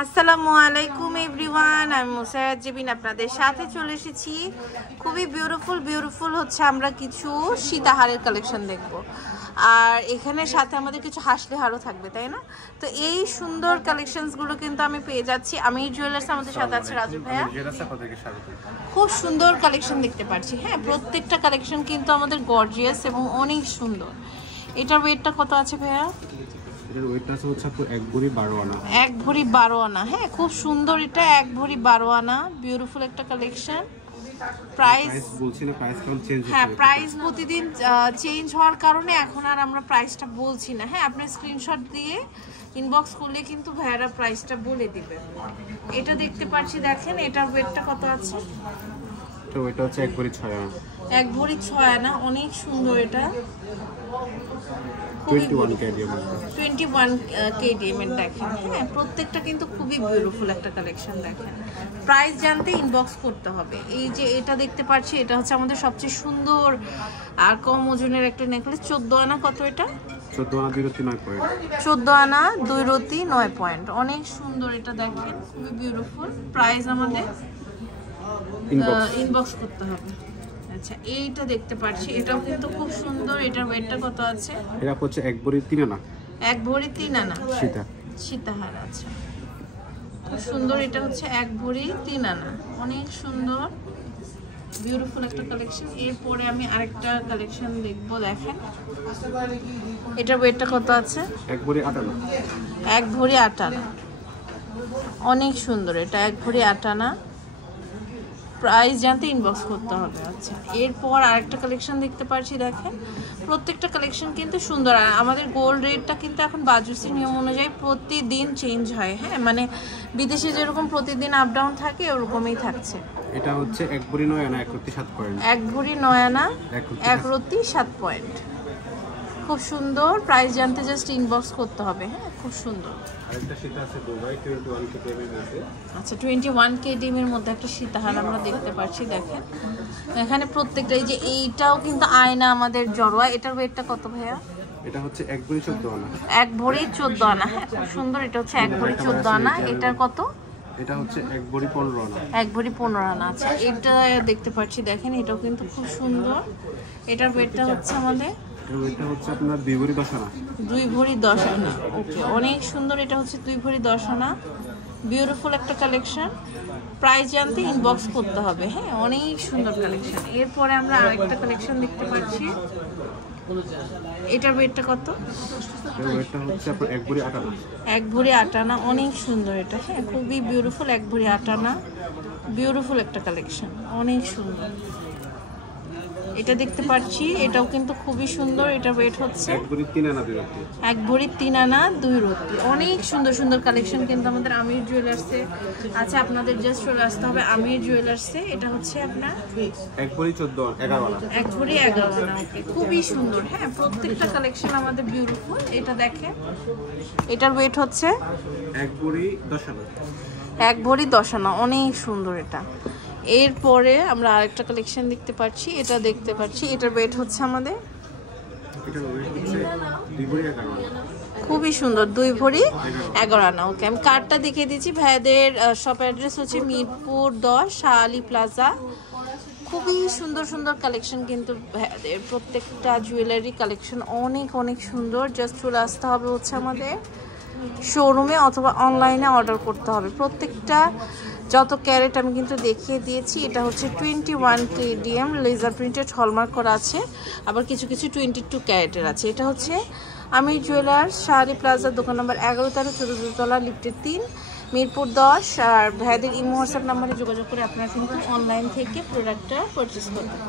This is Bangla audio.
আসসালামু আলাইকুম এভরিওয়ান, আমি মুসাইয়াদ জেবিন আপনাদের সাথে চলে এসেছি। খুবই বিউটিফুল হচ্ছে আমরা কিছু সীতাহারের কালেকশন দেখব, আর এখানে সাথে আমাদের কিছু হাসলে হারও থাকবে, তাই না? তো এই সুন্দর কালেকশনসগুলো কিন্তু আমি পেয়ে যাচ্ছি। আমি জুয়েলার্স আমাদের সাথে আছে রাজু ভাইয়া। খুব সুন্দর কালেকশন দেখতে পাচ্ছি। হ্যাঁ, প্রত্যেকটা কালেকশন কিন্তু আমাদের গর্জিয়াস এবং অনেক সুন্দর। এটার ওয়েটটা কত আছে ভাইয়া? এটার ওয়েটটা হচ্ছে আপু 1 ভরি 12 আনা। 1 ভরি 12 আনা। হ্যাঁ, খুব সুন্দর। এটা 1 ভরি 12 আনা, বিউটিফুল একটা কালেকশন। প্রাইস বলছি না, প্রাইস কারণ চেঞ্জ হচ্ছে। হ্যাঁ, প্রাইস প্রতিদিন চেঞ্জ হওয়ার কারণে এখন আর আমরা প্রাইসটা বলছি না। হ্যাঁ, আপনি স্ক্রিনশট দিয়ে ইনবক্স করলে কিন্তু ভাইয়ারা প্রাইসটা বলে দিবে। এটা দেখতে পাচ্ছি, দেখেন এটার ওয়েটটা কত আছে? তো এটা হচ্ছে 1 ভরি 6 আনা। 1 ভরি 6 আনা, অনেক সুন্দর। এটা 21 কেডিএম। 21 কেডিএম এর দেখেন। হ্যাঁ, প্রত্যেকটা কিন্তু খুবই বিউটিফুল একটা কালেকশন। দেখেন, প্রাইস জানতে ইনবক্স করতে হবে। এই যে এটা দেখতে পাচ্ছি, এটা হচ্ছে আমাদের সবচেয়ে সুন্দর আর কম ওজনের একটা নেকলেস। 14 আনা। কত এটা? 14 আনা 2 রতি 9 পয়েন্ট। 14 আনা 2 রতি 9 পয়েন্ট। অনেক সুন্দর। এটা দেখেন, খুবই বিউটিফুল। প্রাইস আমাদের ইনবক্স করতে হবে। আচ্ছা, এইটা দেখতে পাচ্ছি, এটাও কিন্তু খুব সুন্দর। এটার ওয়েটটা কত আছে? এটা হচ্ছে 1 ভরি 3 আনা। 1 ভরি 3 আনা সীতাহার। আচ্ছা, খুব সুন্দর। এটা হচ্ছে 1 ভরি 3 আনা, অনেক সুন্দর বিউটিফুল একটা কালেকশন। এরপরে আমি আরেকটা কালেকশন দেখবো। দেখেন, এটার ওয়েটটা কত আছে? 1 ভরি 8 আনা। 1 ভরি 8 আনা, অনেক সুন্দর। এটা 1 ভরি 8 আনা। প্রাইস জানতে ইনবক্স করতে হবে। আচ্ছা, এরপর আরেকটা কালেকশন দেখতে পাচ্ছি। দেখেন, প্রত্যেকটা কালেকশন কিন্তু সুন্দর। আর আমাদের গোল্ড রেটটা কিন্তু এখন বাজুসি নিয়ম অনুযায়ী প্রতিদিন চেঞ্জ হয়। হ্যাঁ, মানে বিদেশে যেরকম প্রতিদিন আপ ডাউন থাকে, ওরকমই থাকছে। এটা হচ্ছে 1 ভরি 9 আনা 1 রতি 7 পয়েন্ট। 1 ভরি 9 আনা 1 রতি 7 পয়েন্ট। খুব সুন্দর। প্রাইস জানতে জাস্ট ইনবক্স করতে হবে। হ্যাঁ, খুব সুন্দর। আরেকটা সীতা আছে দুবাই 21 কেডিএম এর মধ্যে। আচ্ছা, 21 কেডিএম এর মধ্যে একটা সীতাহার আমরা দেখতে পাচ্ছি। দেখেন, এখানে প্রত্যেকটা, এই যে এইটাও কিন্তু আয়না আমাদের জড়োয়া। এটার ওয়েটটা কত ভাইয়া? এটা হচ্ছে 1 ভরি 14 আনা। 1 ভরি 14 আনা। হ্যাঁ, খুব সুন্দর। এটা হচ্ছে 1 ভরি 14 আনা। এটার কত? এটা হচ্ছে 1 ভরি 15 আনা। 1 ভরি 15 আনা। আচ্ছা, এটা দেখতে পাচ্ছি। দেখেন, এটাও কিন্তু খুব সুন্দর। এটার ওয়েটটা হচ্ছে আমাদের, এটা হচ্ছে আপনার 2 ভরি 10 আনা। 2 ভরি 10 আনা। ওকে, অনেক সুন্দর। এটা হচ্ছে 2 ভরি 10 আনা, বিউটিফুল একটা কালেকশন। প্রাইস জানতে ইনবক্স করতে হবে। হ্যাঁ, অনেক সুন্দর কালেকশন। এরপরে আমরা আরেকটা কালেকশন দেখতে পাচ্ছি। এটার ওয়েটটা কত? এটা হচ্ছে আপনার 1 ভরি 8 আনা। 1 ভরি 8 আনা, অনেক সুন্দর। এটা হ্যাঁ, খুবই বিউটিফুল। 1 ভরি 8 আনা, বিউটিফুল একটা কালেকশন, অনেক সুন্দর। এটা দেখতে পাচ্ছি, এটাও কিন্তু খুবই সুন্দর। এটা ওয়েট হচ্ছে 1 ভরি 3 আনা 2 রতি। 1 ভরি 3 আনা 2 রতি। অনেক সুন্দর সুন্দর কালেকশন কিন্তু আমাদের আমির জুয়েলার্সে আছে। আপনাদের জাস্ট চলে আসতে হবে আমির জুয়েলার্সে। এটা হচ্ছে আপনার 1 ভরি 14 11 আনা। 1 ভরি 11 আনা। ওকে, খুবই সুন্দর। হ্যাঁ, প্রত্যেকটা কালেকশন আমাদের বিউটিফুল। এটা দেখেন, এটার ওয়েট হচ্ছে 1 ভরি 10 আনা। 1 ভরি 10 আনা, অনেক সুন্দর এটা। এরপরে আমরা আরেকটা কালেকশন দেখতে পাচ্ছি। এটা দেখতে পাচ্ছি, এটার ওয়েট হচ্ছে আমাদের, এটার ওয়েট হচ্ছে 2 ভরি 11 আনা। খুবই সুন্দর, 2 ভরি 11 আনা। ওকে, আমি কার্ডটা দেখিয়ে দিচ্ছি। ভাইদের শপ অ্যাড্রেস হচ্ছে মিরপুর 10 শাহ আলী প্লাজা। খুবই সুন্দর সুন্দর কালেকশন কিন্তু ভাইদের প্রত্যেকটা জুয়েলারি কালেকশন অনেক সুন্দর। জাস্ট চলে আসতে হবে হচ্ছে আমাদের শোরুমে, অথবা অনলাইনে অর্ডার করতে হবে। প্রত্যেকটা যত ক্যারেট আমি কিন্তু দেখিয়ে দিয়েছি। এটা হচ্ছে 21 কেডিএম লেজার প্রিন্টেড হলমার্ক করা আছে, আবার কিছু 22 ক্যারেটের আছে। এটা হচ্ছে আমির জুয়েলার্স শাহরি প্লাজা, দোকান নম্বর 11 14 তলা, লিফটের 3, মিরপুর 10। আর ভাইদের ইমো হোয়াটসঅ্যাপ নাম্বারে যোগাযোগ করে আপনারা কিন্তু অনলাইন থেকে প্রোডাক্টটা পারচেস করতে পারেন।